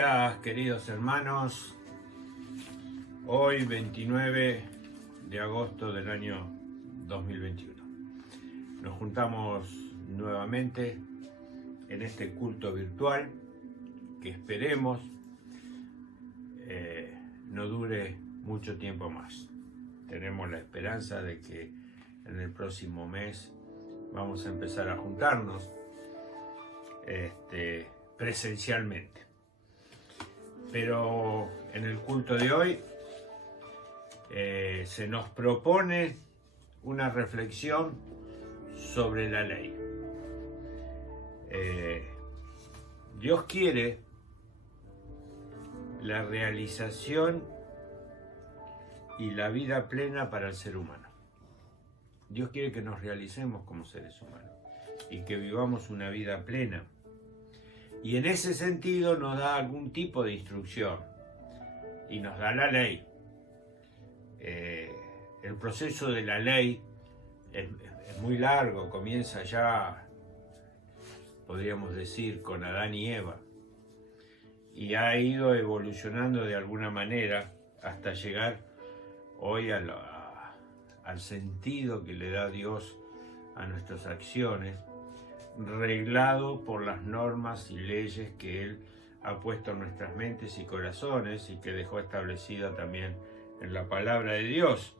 días, queridos hermanos. Hoy 29 de agosto del año 2021. Nos juntamos nuevamente en este culto virtual que esperemos no dure mucho tiempo más. Tenemos la esperanza de que en el próximo mes vamos a empezar a juntarnos presencialmente. Pero en el culto de hoy se nos propone una reflexión sobre la ley. Dios quiere la realización y la vida plena para el ser humano. Dios quiere que nos realicemos como seres humanos y que vivamos una vida plena. Y en ese sentido nos da algún tipo de instrucción y nos da la ley. El proceso de la ley es muy largo, comienza ya, podríamos decir, con Adán y Eva, y ha ido evolucionando de alguna manera hasta llegar hoy al sentido que le da Dios a nuestras acciones, reglado por las normas y leyes que Él ha puesto en nuestras mentes y corazones y que dejó establecida también en la palabra de Dios.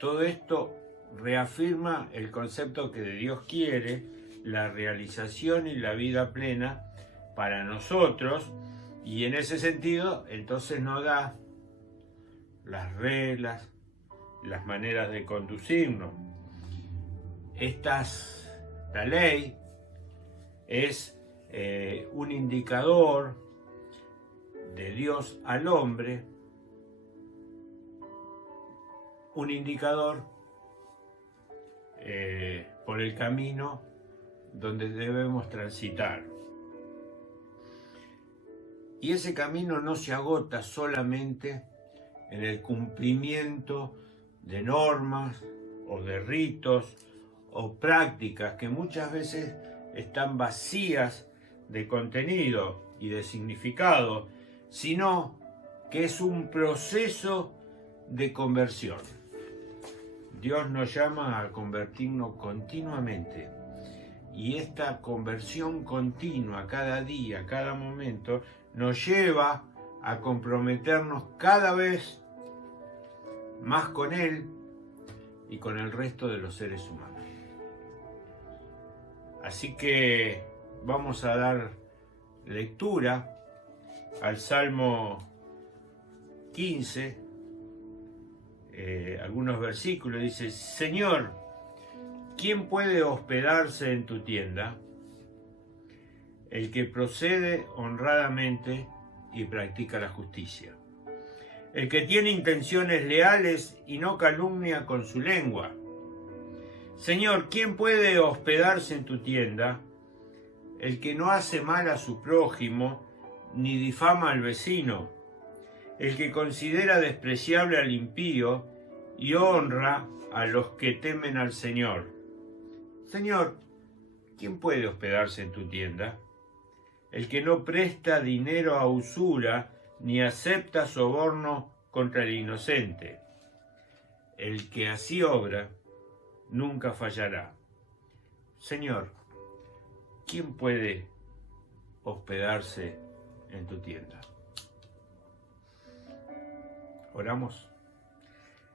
Todo esto reafirma el concepto que de Dios quiere la realización y la vida plena para nosotros, y en ese sentido entonces nos da las reglas, las maneras de conducirnos. La ley es un indicador de Dios al hombre, un indicador por el camino donde debemos transitar. Y ese camino no se agota solamente en el cumplimiento de normas o de ritos o prácticas que muchas veces están vacías de contenido y de significado, sino que es un proceso de conversión. Dios nos llama a convertirnos continuamente, y esta conversión continua, cada día, cada momento, nos lleva a comprometernos cada vez más con Él y con el resto de los seres humanos. Así que vamos a dar lectura al Salmo 15, algunos versículos. Dice: Señor, ¿quién puede hospedarse en tu tienda? El que procede honradamente y practica la justicia. El que tiene intenciones leales y no calumnia con su lengua. Señor, ¿quién puede hospedarse en tu tienda? El que no hace mal a su prójimo, ni difama al vecino. El que considera despreciable al impío y honra a los que temen al Señor. Señor, ¿quién puede hospedarse en tu tienda? El que no presta dinero a usura, ni acepta soborno contra el inocente. El que así obra, nunca fallará. Señor, ¿quién puede hospedarse en tu tienda? Oramos.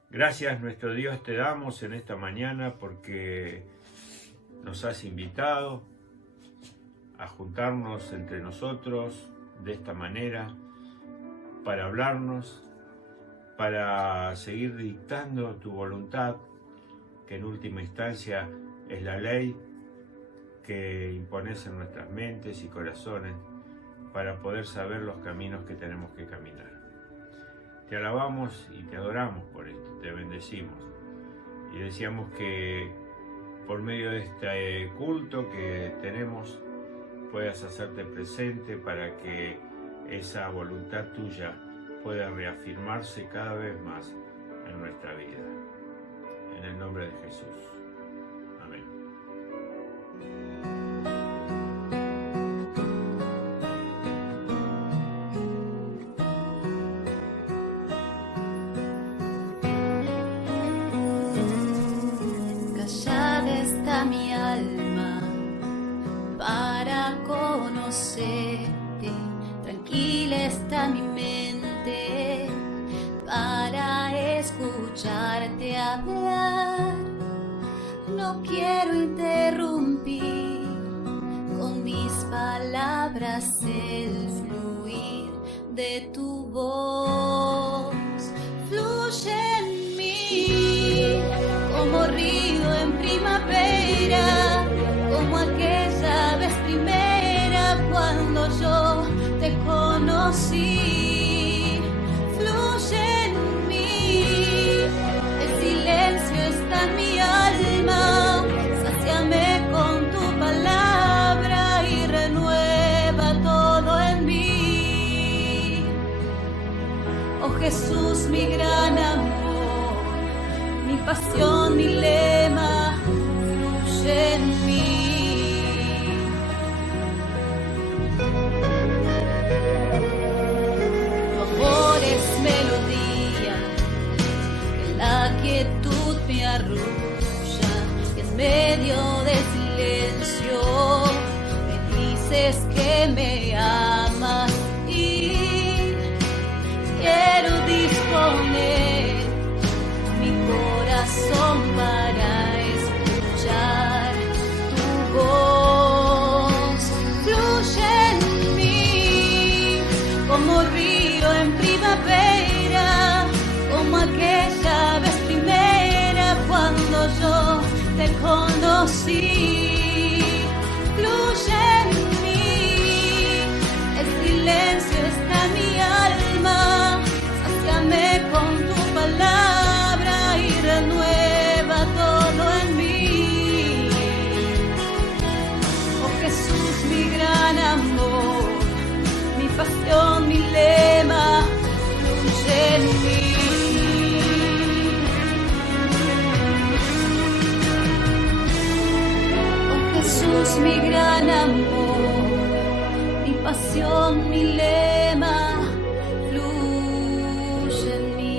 Gracias, nuestro Dios, te damos en esta mañana porque nos has invitado a juntarnos entre nosotros de esta manera para hablarnos, para seguir dictando tu voluntad, que en última instancia es la ley que impones en nuestras mentes y corazones para poder saber los caminos que tenemos que caminar. Te alabamos y te adoramos por esto, te bendecimos y deseamos que por medio de este culto que tenemos puedas hacerte presente para que esa voluntad tuya pueda reafirmarse cada vez más en nuestra vida. En el nombre de Jesús. Amén. conocerte, tranquila está mi mente para escucharte hablar. No quiero interrumpir con mis palabras el fluir de tu voz. Fluye en mí como río en primavera, como aquella vez primera cuando yo te conocí. Fluye en mí, el silencio está en mi alma, sáciame con tu palabra y renueva todo en mí. Oh Jesús, mi gran amor, mi pasión, mi lema, fluye en mí. Tu amor es melodía, que la quietud me arrulla, y en medio del silencio me dices que me amas y quiero disponer mi corazón para escuchar tu voz. Fluye en mí como río en primavera, como aquella vez primera cuando yo te conocí. Fluye en mí, el silencio está en mi alma, sáciame con tu palabra y renueva todo en mí. Oh Jesús, mi gran amor, mi pasión, mi lema, fluye en mí. Oh Jesús, mi gran amor, mi pasión, mi lema, fluye en mí.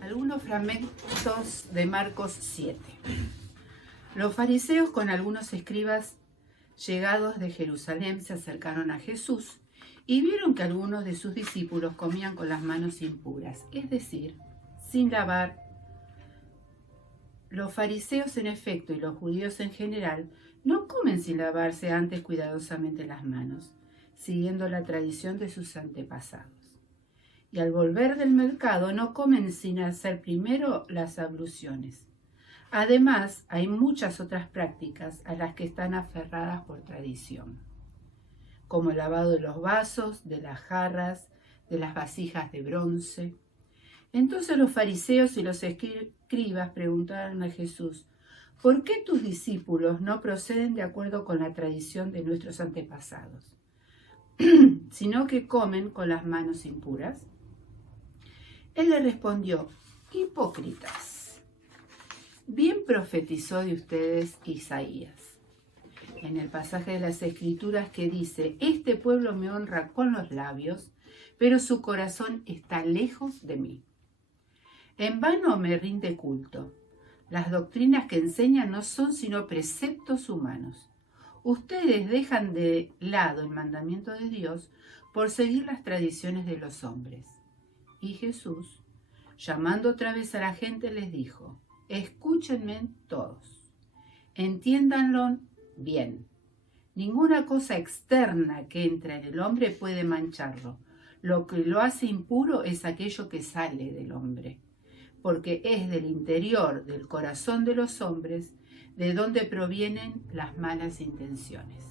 Algunos fragmentos de Marcos 7. Los fariseos con algunos escribas llegados de Jerusalén se acercaron a Jesús y vieron que algunos de sus discípulos comían con las manos impuras, es decir, sin lavar. Los fariseos en efecto y los judíos en general no comen sin lavarse antes cuidadosamente las manos, siguiendo la tradición de sus antepasados. Y al volver del mercado no comen sin hacer primero las abluciones. Además, hay muchas otras prácticas a las que están aferradas por tradición, como el lavado de los vasos, de las jarras, de las vasijas de bronce. Entonces los fariseos y los escribas preguntaron a Jesús: ¿por qué tus discípulos no proceden de acuerdo con la tradición de nuestros antepasados, sino que comen con las manos impuras? Él le respondió: hipócritas, bien profetizó de ustedes Isaías en el pasaje de las Escrituras que dice: este pueblo me honra con los labios, pero su corazón está lejos de mí. En vano me rinde culto. Las doctrinas que enseñan no son sino preceptos humanos. Ustedes dejan de lado el mandamiento de Dios por seguir las tradiciones de los hombres. Y Jesús, llamando otra vez a la gente, les dijo: escúchenme todos, entiéndanlo bien. Ninguna cosa externa que entra en el hombre puede mancharlo. Lo que lo hace impuro es aquello que sale del hombre, porque es del interior del corazón de los hombres de donde provienen las malas intenciones,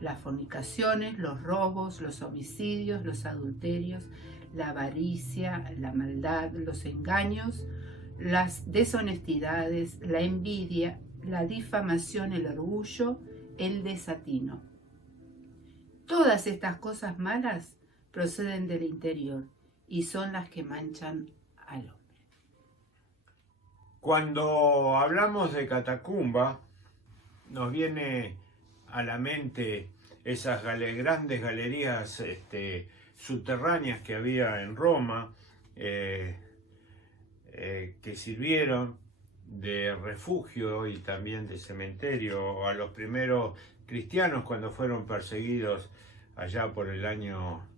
las fornicaciones, los robos, los homicidios, los adulterios, la avaricia, la maldad, los engaños, las deshonestidades, la envidia, la difamación, el orgullo, el desatino. Todas estas cosas malas proceden del interior y son las que manchan al hombre. Cuando hablamos de catacumba, nos viene a la mente esas grandes galerías subterráneas que había en Roma, que sirvieron de refugio y también de cementerio a los primeros cristianos cuando fueron perseguidos allá por el año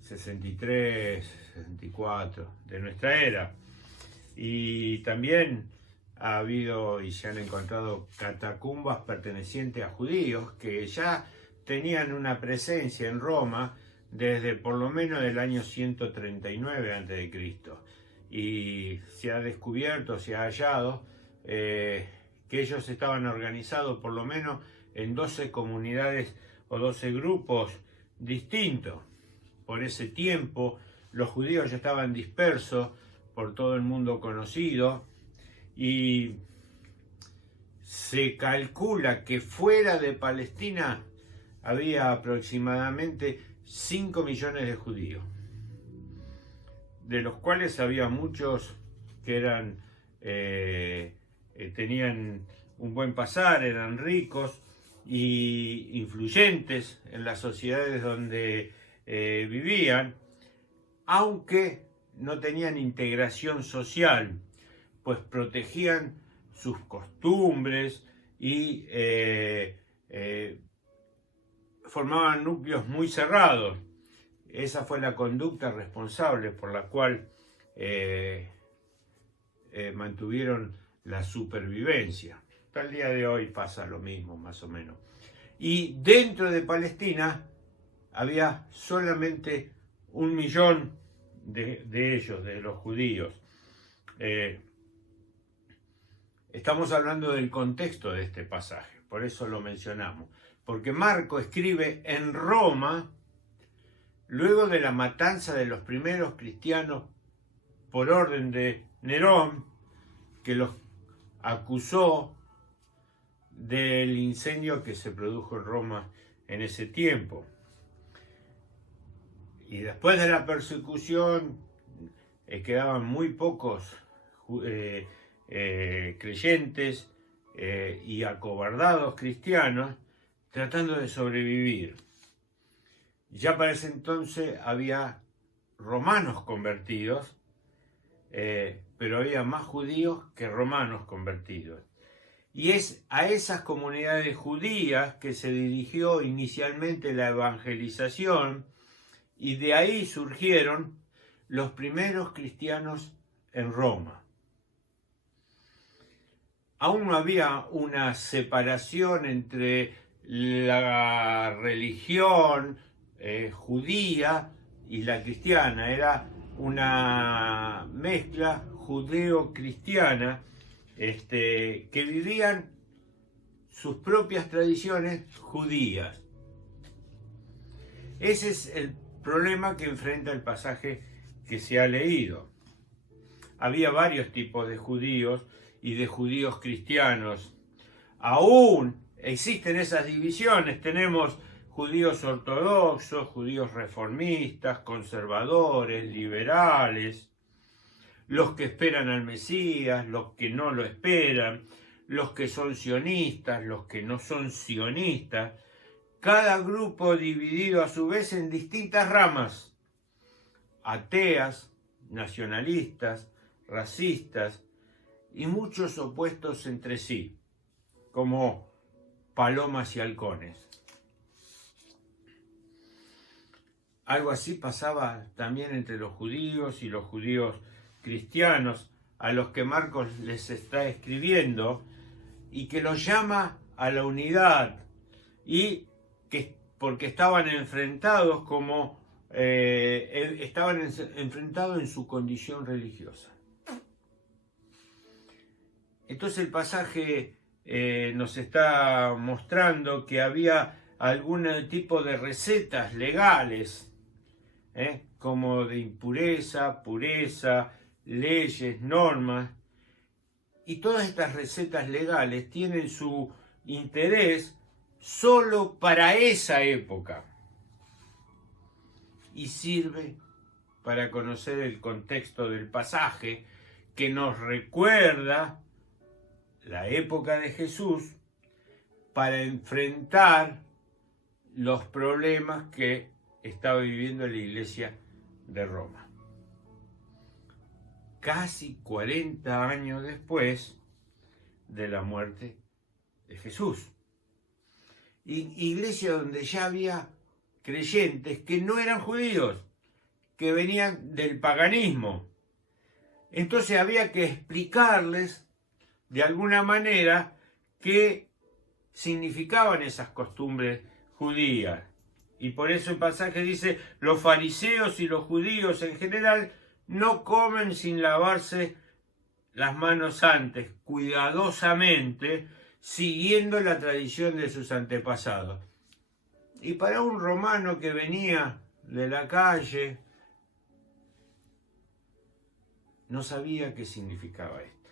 63, 64 de nuestra era. Y también ha habido y se han encontrado catacumbas pertenecientes a judíos que ya tenían una presencia en Roma desde por lo menos el año 139 a.C. Y se ha descubierto, se ha hallado que ellos estaban organizados por lo menos en 12 comunidades o 12 grupos distintos. Por ese tiempo los judíos ya estaban dispersos por todo el mundo conocido y se calcula que fuera de Palestina había aproximadamente 5 millones de judíos, de los cuales había muchos que eran tenían un buen pasar, eran ricos y influyentes en las sociedades donde vivían, aunque no tenían integración social, pues protegían sus costumbres y formaban núcleos muy cerrados. Esa fue la conducta responsable por la cual mantuvieron la supervivencia. Hasta el día de hoy pasa lo mismo, más o menos. Y dentro de Palestina había solamente 1 millón de ellos, de los judíos. Estamos hablando del contexto de este pasaje, por eso lo mencionamos. Porque Marco escribe en Roma, luego de la matanza de los primeros cristianos por orden de Nerón, que los acusó del incendio que se produjo en Roma en ese tiempo. Y después de la persecución quedaban muy pocos creyentes y acobardados cristianos tratando de sobrevivir. Ya para ese entonces había romanos convertidos, pero había más judíos que romanos convertidos. Y es a esas comunidades judías que se dirigió inicialmente la evangelización, y de ahí surgieron los primeros cristianos en Roma. Aún no había una separación entre la religión judía y la cristiana, era una mezcla judeo-cristiana que vivían sus propias tradiciones judías. Ese es el problema que enfrenta el pasaje que se ha leído. había varios tipos de judíos y de judíos cristianos. Aún existen esas divisiones, tenemos judíos ortodoxos, judíos reformistas, conservadores, liberales, los que esperan al Mesías, los que no lo esperan, los que son sionistas, los que no son sionistas, cada grupo dividido a su vez en distintas ramas, ateas, nacionalistas, racistas y muchos opuestos entre sí, como palomas y halcones. Algo así pasaba también entre los judíos y los judíos cristianos, a los que Marcos les está escribiendo y que los llama a la unidad, y que porque estaban enfrentados enfrentados en su condición religiosa. Entonces el pasaje nos está mostrando que había algún tipo de recetas legales, como de impureza, pureza, leyes, normas, y todas estas recetas legales tienen su interés solo para esa época y sirve para conocer el contexto del pasaje, que nos recuerda la época de Jesús para enfrentar los problemas que estaba viviendo la iglesia de Roma. Casi 40 años después de la muerte de Jesús. Iglesia donde ya había creyentes que no eran judíos, que venían del paganismo. Entonces había que explicarles de alguna manera qué significaban esas costumbres judías. Y por eso el pasaje dice: los fariseos y los judíos en general no comen sin lavarse las manos antes, cuidadosamente, siguiendo la tradición de sus antepasados. Y para un romano que venía de la calle, no sabía qué significaba esto.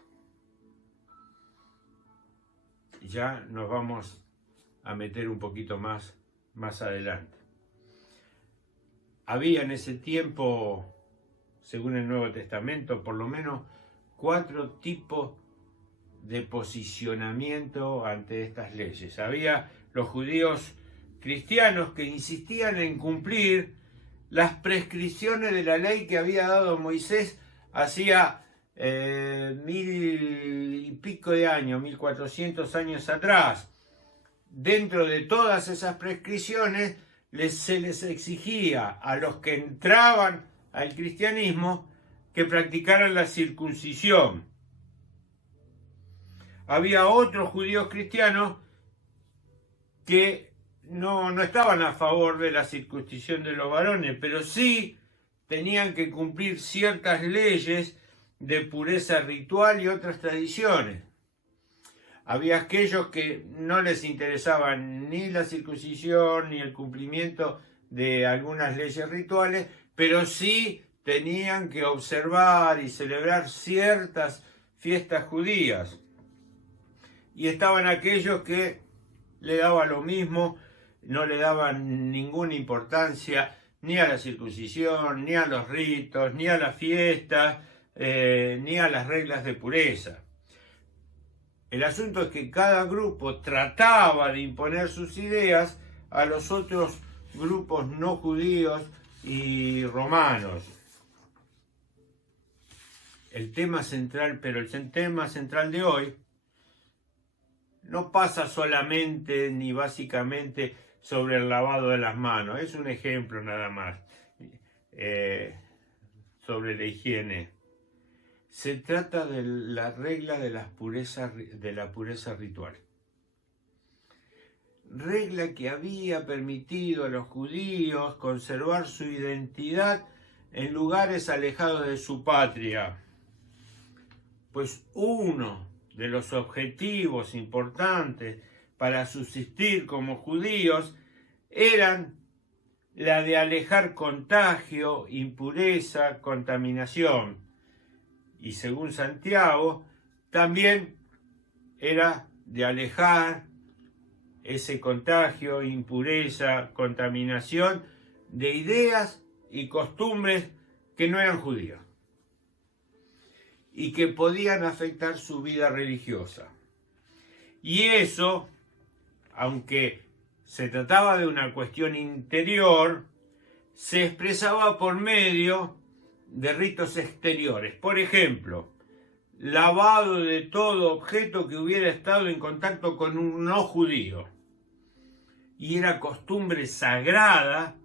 Ya nos vamos a meter un poquito más adelante. Había en ese tiempo, según el Nuevo Testamento, por lo menos 4 tipos de posicionamiento ante estas leyes. Había los judíos cristianos que insistían en cumplir las prescripciones de la ley que había dado Moisés hacía 1000 y pico de años, 1400 años atrás. Dentro de todas esas prescripciones se les exigía a los que entraban al cristianismo que practicaran la circuncisión. Había otros judíos cristianos que no estaban a favor de la circuncisión de los varones, pero sí tenían que cumplir ciertas leyes de pureza ritual y otras tradiciones. Había aquellos que no les interesaban ni la circuncisión ni el cumplimiento de algunas leyes rituales, pero sí tenían que observar y celebrar ciertas fiestas judías. Y estaban aquellos que le daban lo mismo, no le daban ninguna importancia ni a la circuncisión, ni a los ritos, ni a las fiestas, ni a las reglas de pureza. El asunto es que cada grupo trataba de imponer sus ideas a los otros grupos no judíos y romanos. El tema central de hoy no pasa solamente ni básicamente sobre el lavado de las manos, es un ejemplo nada más sobre la higiene. Se trata de la regla de la pureza ritual. Regla que había permitido a los judíos conservar su identidad en lugares alejados de su patria. Pues uno de los objetivos importantes para subsistir como judíos eran la de alejar contagio, impureza, contaminación. y según Santiago, también era de alejar ese contagio, impureza, contaminación de ideas y costumbres que no eran judías y que podían afectar su vida religiosa. Y eso, aunque se trataba de una cuestión interior, se expresaba por medio de ritos exteriores. Por ejemplo, lavado de todo objeto que hubiera estado en contacto con un no judío. Y era costumbre sagrada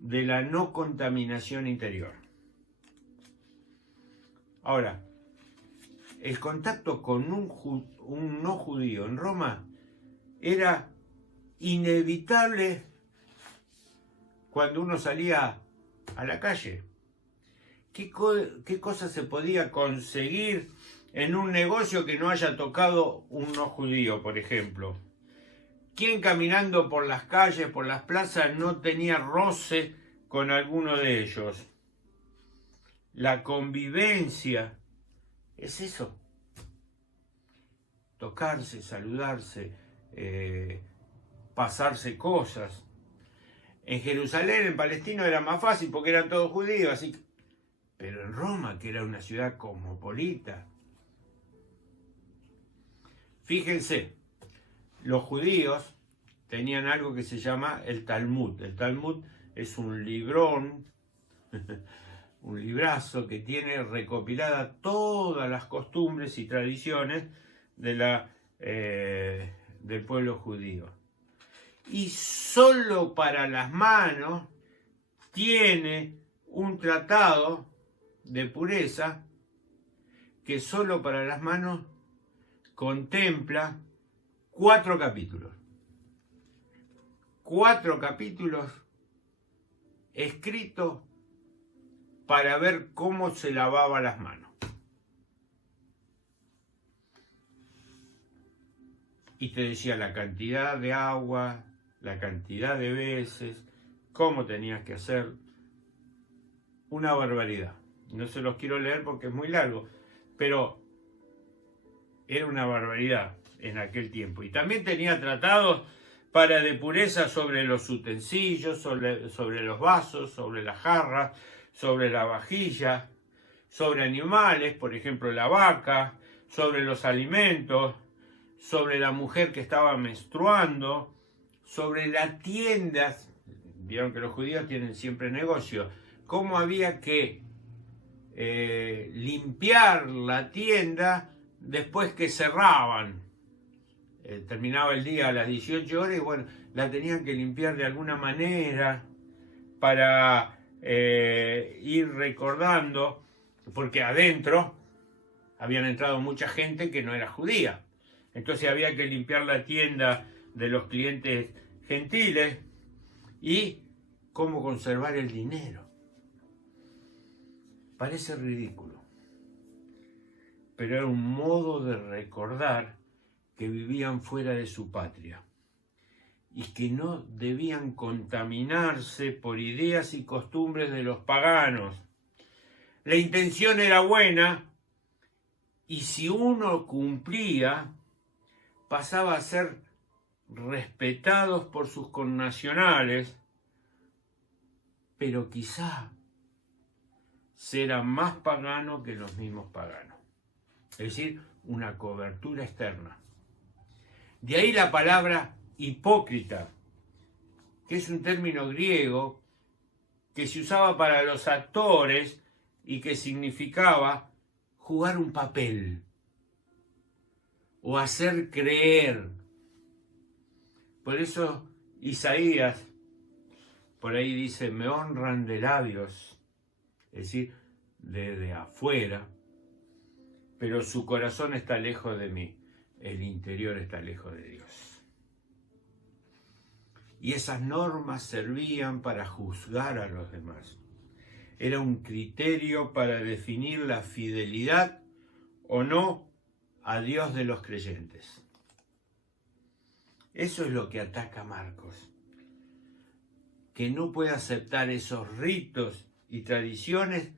de la no contaminación interior. Ahora, el contacto con un no judío en Roma era inevitable cuando uno salía a la calle. ¿Qué cosa se podía conseguir en un negocio que no haya tocado un no judío, por ejemplo? ¿Quién caminando por las calles, por las plazas, no tenía roce con alguno de ellos? La convivencia es eso. Tocarse, saludarse, pasarse cosas. En Jerusalén, en Palestina, era más fácil porque eran todos judíos, así que... Pero en Roma, que era una ciudad cosmopolita, fíjense, los judíos tenían algo que se llama el Talmud. El Talmud es un librón, un librazo que tiene recopiladas todas las costumbres y tradiciones de del pueblo judío. Y solo para las manos tiene un tratado de pureza que solo para las manos contempla 4 capítulos. 4 capítulos escritos para ver cómo se lavaba las manos. Y te decía la cantidad de agua, la cantidad de veces, cómo tenías que hacer. Una barbaridad. No se los quiero leer porque es muy largo, pero era una barbaridad en aquel tiempo. Y también tenía tratados para de pureza sobre los utensilios, sobre los vasos, sobre las jarras, sobre la vajilla, sobre animales, por ejemplo la vaca, sobre los alimentos, sobre la mujer que estaba menstruando, sobre las tiendas. Vieron que los judíos tienen siempre negocio. Cómo había que limpiar la tienda después que cerraban. Terminaba el día a las 18 horas y bueno, la tenían que limpiar de alguna manera para ir recordando, porque adentro habían entrado mucha gente que no era judía. Entonces había que limpiar la tienda de los clientes gentiles y cómo conservar el dinero. Parece ridículo, pero era un modo de recordar que vivían fuera de su patria y que no debían contaminarse por ideas y costumbres de los paganos. La intención era buena y si uno cumplía, pasaba a ser respetados por sus connacionales, pero quizá será más pagano que los mismos paganos. Es decir, una cobertura externa. De ahí la palabra hipócrita, que es un término griego que se usaba para los actores y que significaba jugar un papel o hacer creer. Por eso Isaías por ahí dice, me honran de labios, es decir, desde afuera, pero su corazón está lejos de mí, el interior está lejos de Dios. Y esas normas servían para juzgar a los demás. Era un criterio para definir la fidelidad o no a Dios de los creyentes. Eso es lo que ataca Marcos, que no puede aceptar esos ritos y tradiciones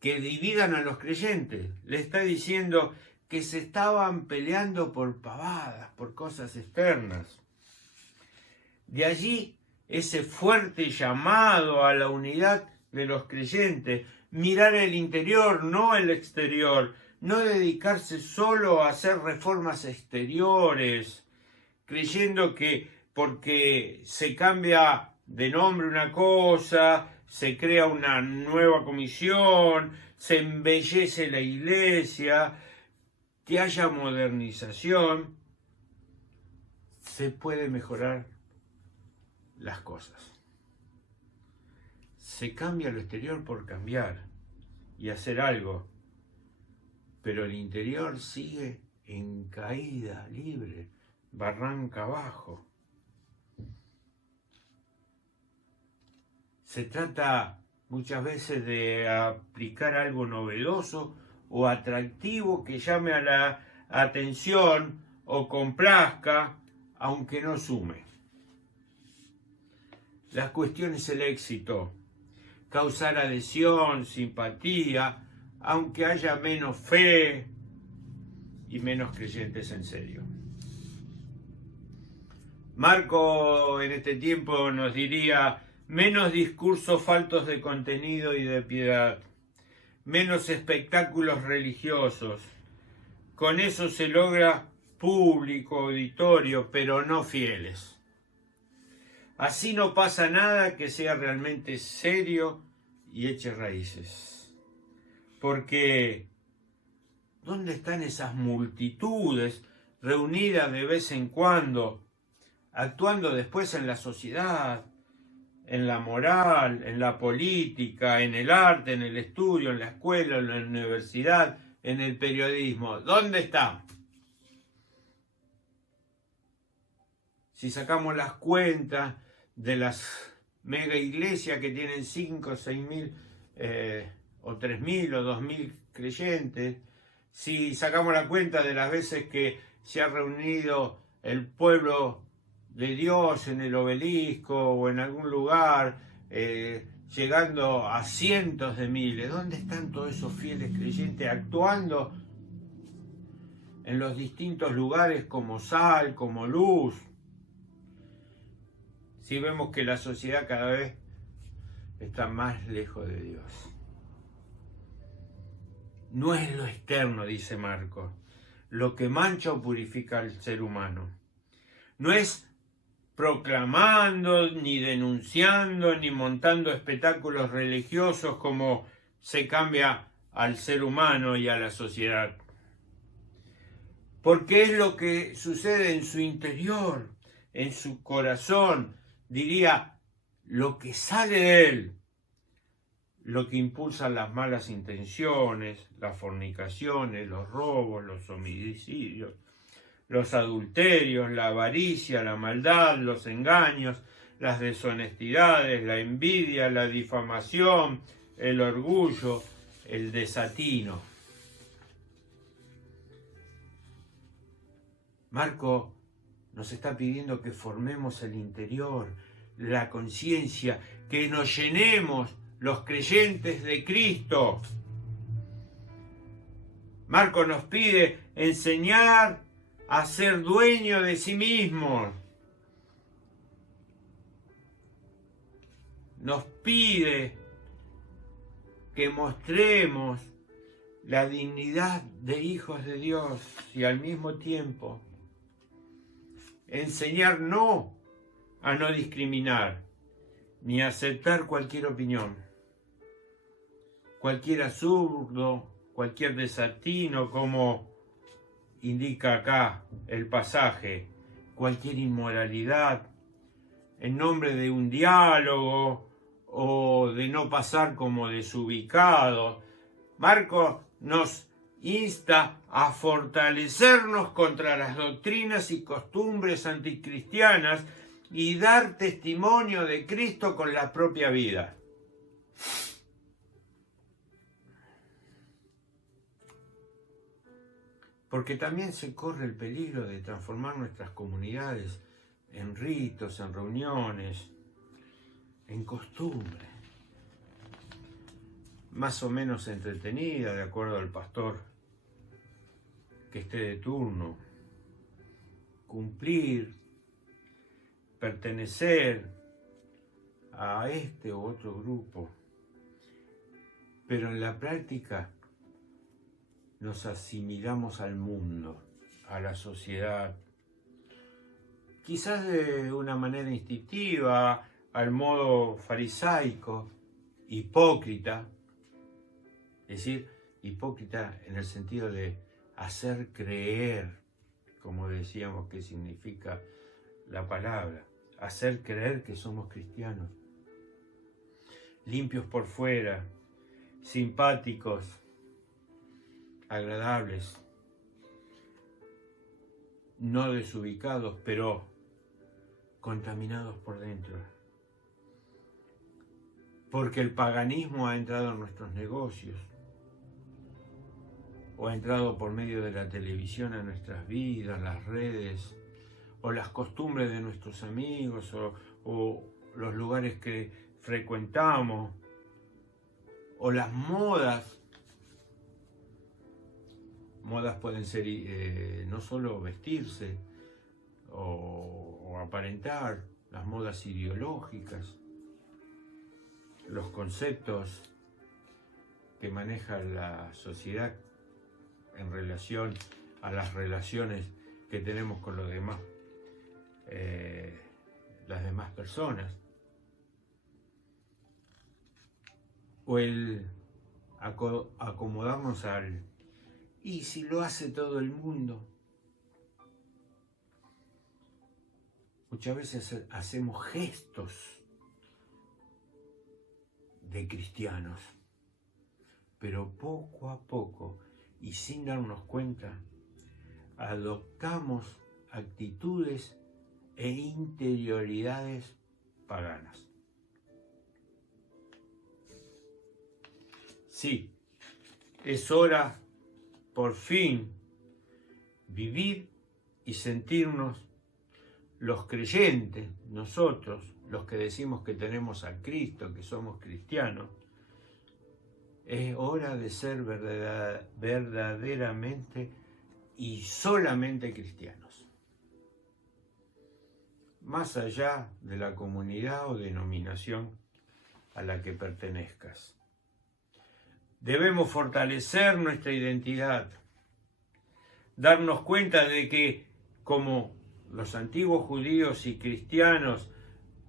que dividan a los creyentes. Le está diciendo que se estaban peleando por pavadas, por cosas externas. De allí ese fuerte llamado a la unidad de los creyentes, mirar el interior, no el exterior, no dedicarse solo a hacer reformas exteriores, creyendo que porque se cambia de nombre una cosa, se crea una nueva comisión, se embellece la iglesia, que haya modernización, se puede mejorar las cosas. Se cambia lo exterior por cambiar y hacer algo, pero el interior sigue en caída libre, barranca abajo. Se trata muchas veces de aplicar algo novedoso o atractivo que llame a la atención o complazca, aunque no sume. La cuestión es el éxito, causar adhesión, simpatía, aunque haya menos fe y menos creyentes en serio. Marco en este tiempo nos diría: menos discursos faltos de contenido y de piedad, menos espectáculos religiosos. Con eso se logra público, auditorio, pero no fieles. Así no pasa nada que sea realmente serio y eche raíces. Porque, ¿dónde están esas multitudes reunidas de vez en cuando, actuando después en la sociedad, en la moral, en la política, en el arte, en el estudio, en la escuela, en la universidad, en el periodismo? ¿Dónde están? Si sacamos las cuentas de las mega iglesias que tienen 5 o 6 mil o 3 mil o 2 mil creyentes, si sacamos la cuenta de las veces que se ha reunido el pueblo de Dios en el obelisco o en algún lugar, llegando a cientos de miles, ¿dónde están todos esos fieles creyentes actuando en los distintos lugares como sal, como luz? Si vemos que la sociedad cada vez está más lejos de Dios. No es lo externo, dice Marcos, lo que mancha o purifica al ser humano. No es proclamando, ni denunciando, ni montando espectáculos religiosos como se cambia al ser humano y a la sociedad. Porque es lo que sucede en su interior, en su corazón, diría, lo que sale de él, lo que impulsa las malas intenciones, las fornicaciones, los robos, los homicidios, los adulterios, la avaricia, la maldad, los engaños, las deshonestidades, la envidia, la difamación, el orgullo, el desatino. Marco nos está pidiendo que formemos el interior, la conciencia, que nos llenemos los creyentes de Cristo. Marco nos pide enseñar a ser dueño de sí mismos. Nos pide que mostremos la dignidad de hijos de Dios y al mismo tiempo enseñar a no discriminar ni a aceptar cualquier opinión, cualquier absurdo, cualquier desatino, como indica acá el pasaje, cualquier inmoralidad, en nombre de un diálogo o de no pasar como desubicado. Marco nos insta a fortalecernos contra las doctrinas y costumbres anticristianas y dar testimonio de Cristo con la propia vida. Porque también se corre el peligro de transformar nuestras comunidades en ritos, en reuniones, en costumbres. más o menos entretenida, de acuerdo al pastor que esté de turno. Cumplir, pertenecer a este u otro grupo. Pero en la práctica nos asimilamos al mundo, a la sociedad, quizás de una manera instintiva, al modo farisaico, hipócrita, es decir, hipócrita en el sentido de hacer creer, como decíamos que significa la palabra, hacer creer que somos cristianos, limpios por fuera, simpáticos, agradables, no desubicados, pero contaminados por dentro. Porque el paganismo ha entrado en nuestros negocios, o ha entrado por medio de la televisión a nuestras vidas, las redes, o las costumbres de nuestros amigos, o los lugares que frecuentamos, o las modas. Modas pueden ser no solo vestirse o aparentar, las modas ideológicas, los conceptos que maneja la sociedad en relación a las relaciones que tenemos con los demás, las demás personas, o el acomodarnos al ¿y si lo hace todo el mundo? Muchas veces hacemos gestos de cristianos, pero poco a poco y sin darnos cuenta, adoptamos actitudes e interioridades paganas. Sí, es hora, por fin, vivir y sentirnos los creyentes, nosotros, los que decimos que tenemos a Cristo, que somos cristianos. Es hora de ser verdaderamente y solamente cristianos. Más allá de la comunidad o denominación a la que pertenezcas. Debemos fortalecer nuestra identidad, darnos cuenta de que, como los antiguos judíos y cristianos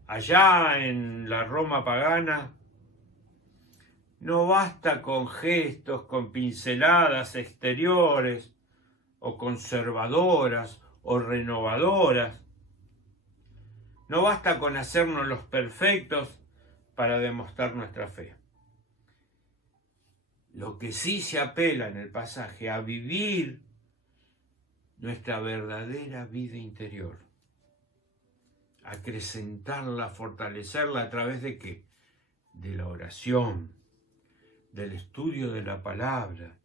allá en la Roma pagana, no basta con gestos, con pinceladas exteriores, o conservadoras, o renovadoras. No basta con hacernos los perfectos para demostrar nuestra fe. Lo que sí se apela en el pasaje a vivir nuestra verdadera vida interior, a acrecentarla, fortalecerla a través de ¿qué? De la oración, del estudio de la palabra,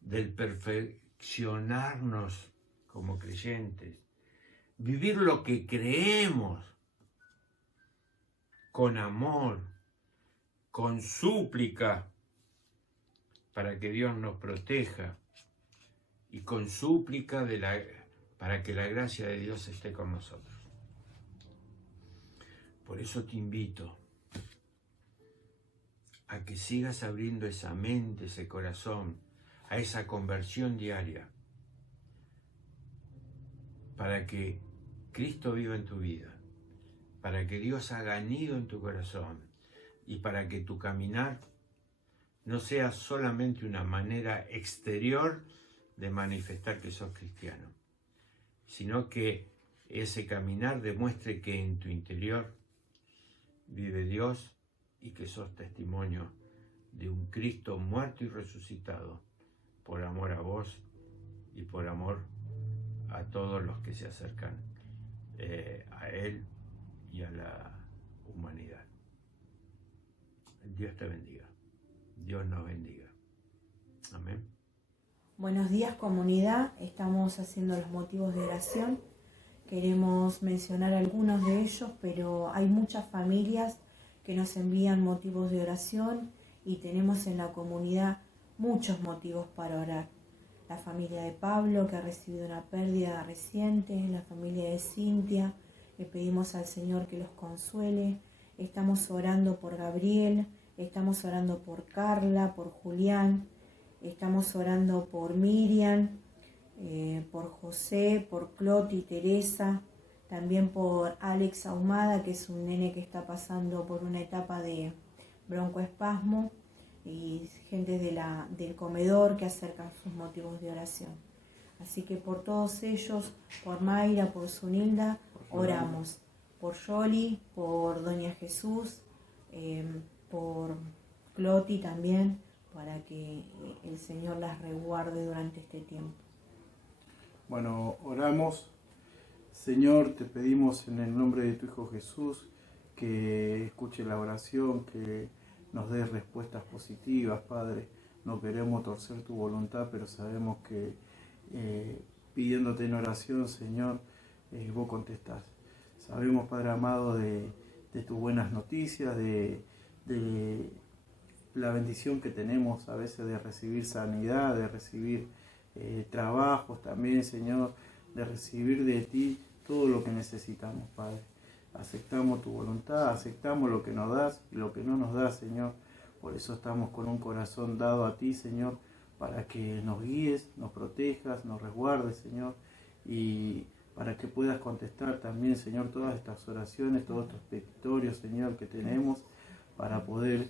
del perfeccionarnos como creyentes, vivir lo que creemos con amor, con súplica, para que Dios nos proteja, y con súplica para que la gracia de Dios esté con nosotros. Por eso te invito a que sigas abriendo esa mente, ese corazón, a esa conversión diaria, para que Cristo viva en tu vida, para que Dios haga nido en tu corazón y para que tu caminar no sea solamente una manera exterior de manifestar que sos cristiano, sino que ese caminar demuestre que en tu interior vive Dios y que sos testimonio de un Cristo muerto y resucitado por amor a vos y por amor a todos los que se acercan a Él y a la humanidad. Dios te bendiga. Dios nos bendiga. Amén. Buenos días, comunidad. Estamos haciendo los motivos de oración. Queremos mencionar algunos de ellos, pero hay muchas familias que nos envían motivos de oración y tenemos en la comunidad muchos motivos para orar. La familia de Pablo, que ha recibido una pérdida reciente, la familia de Cintia, le pedimos al Señor que los consuele. Estamos orando por Gabriel, estamos orando por Carla, por Julián, estamos orando por Miriam, por José, por Cloti y Teresa, también por Alex Ahumada, que es un nene que está pasando por una etapa de broncoespasmo, y gente del comedor que acercan sus motivos de oración. Así que por todos ellos, por Mayra, por Zunilda, oramos. Por Yoli, por Doña Jesús, por Cloti también, para que el Señor las resguarde durante este tiempo. Bueno, oramos. Señor, te pedimos en el nombre de tu Hijo Jesús que escuche la oración, que nos dé respuestas positivas, Padre. No queremos torcer tu voluntad, pero sabemos que pidiéndote en oración, Señor, vos contestás. Sabemos, Padre amado, de tus buenas noticias, de la bendición que tenemos a veces de recibir sanidad, de recibir trabajos también, Señor, de recibir de ti todo lo que necesitamos, Padre. Aceptamos tu voluntad, aceptamos lo que nos das y lo que no nos das, Señor. Por eso estamos con un corazón dado a ti, Señor, para que nos guíes, nos protejas, nos resguardes, Señor, y para que puedas contestar también, Señor, todas estas oraciones, todos estos petitorios, Señor, que tenemos, para poder,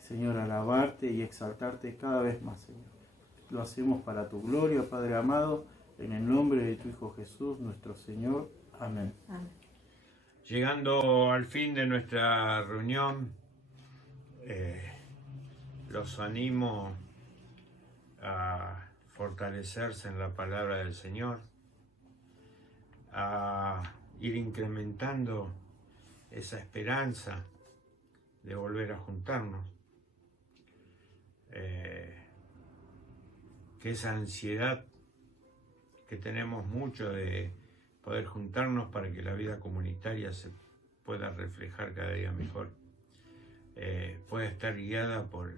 Señor, alabarte y exaltarte cada vez más, Señor. Lo hacemos para tu gloria, Padre amado, en el nombre de tu Hijo Jesús, nuestro Señor. Amén. Amén. Llegando al fin de nuestra reunión, los animo a fortalecerse en la palabra del Señor, a ir incrementando esa esperanza de volver a juntarnos, que esa ansiedad que tenemos mucho de poder juntarnos para que la vida comunitaria se pueda reflejar cada día mejor, pueda estar guiada por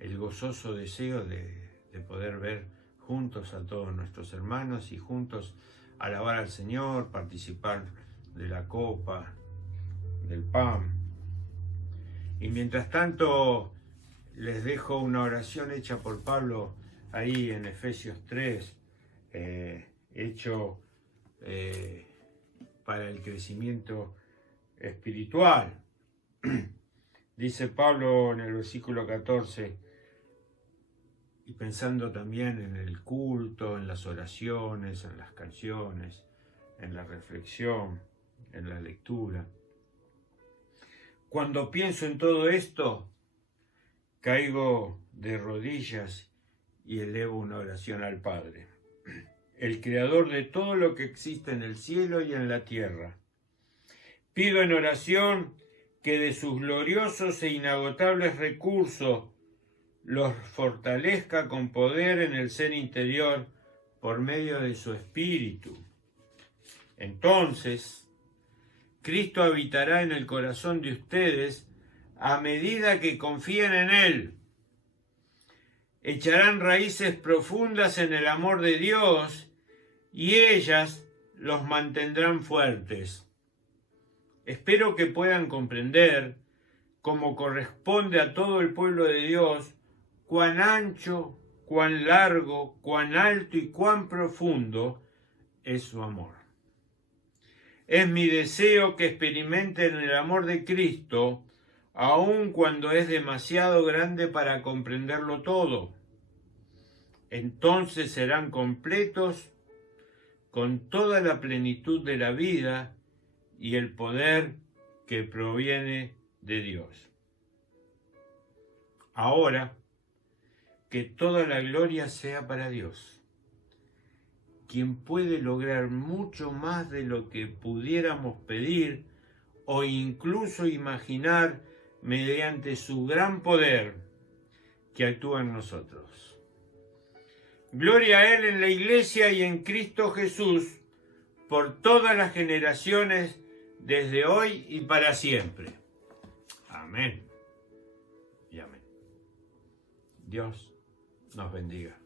el gozoso deseo de poder ver juntos a todos nuestros hermanos y juntos alabar al Señor, participar de la copa, del pan. Y mientras tanto les dejo una oración hecha por Pablo ahí en Efesios 3, hecho para el crecimiento espiritual. Dice Pablo en el versículo 14, y pensando también en el culto, en las oraciones, en las canciones, en la reflexión, en la lectura. Cuando pienso en todo esto, caigo de rodillas y elevo una oración al Padre, el creador de todo lo que existe en el cielo y en la tierra. Pido en oración que de sus gloriosos e inagotables recursos los fortalezca con poder en el ser interior por medio de su Espíritu. Entonces, Cristo habitará en el corazón de ustedes a medida que confíen en Él. Echarán raíces profundas en el amor de Dios y ellas los mantendrán fuertes. Espero que puedan comprender, como corresponde a todo el pueblo de Dios, cuán ancho, cuán largo, cuán alto y cuán profundo es su amor. Es mi deseo que experimenten el amor de Cristo, aun cuando es demasiado grande para comprenderlo todo. Entonces serán completos con toda la plenitud de la vida y el poder que proviene de Dios. Ahora, que toda la gloria sea para Dios, quien puede lograr mucho más de lo que pudiéramos pedir o incluso imaginar mediante su gran poder que actúa en nosotros. Gloria a Él en la Iglesia y en Cristo Jesús por todas las generaciones, desde hoy y para siempre. Amén y amén. Dios nos bendiga.